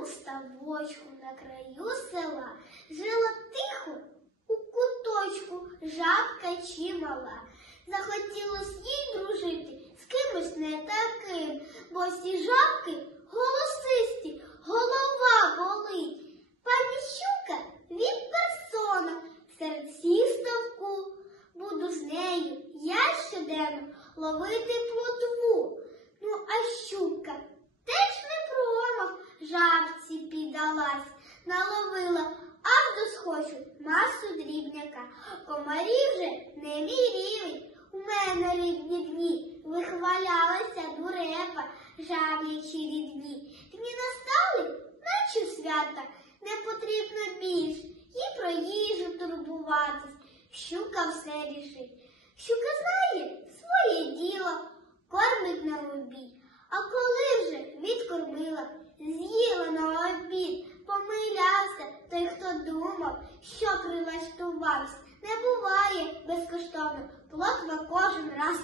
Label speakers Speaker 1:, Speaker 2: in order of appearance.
Speaker 1: у ставочку на краю села жила тихо у куточку жабка чимала. Захотілось їй дружити з кимось не таким, бо всі жабки голосисті, голова болить. Пані щука від персона серед всіх ставку. Буду з нею я щоденно ловити плотву. Наловила аж до схочу масу дрібняка. Комарі вже не мій рівень. У мене рідні дні вихвалялася дурепа, жаб'ячі рідні. Дні настали, наче свята, не потрібно більш і про їжу турбуватись. Щука все рішить. Щука знає своє діло, кормить на обід. А коли вже відкормила, з'їла той, хто думав, що прилаштувався. Не буває безкоштовно, на кожен раз.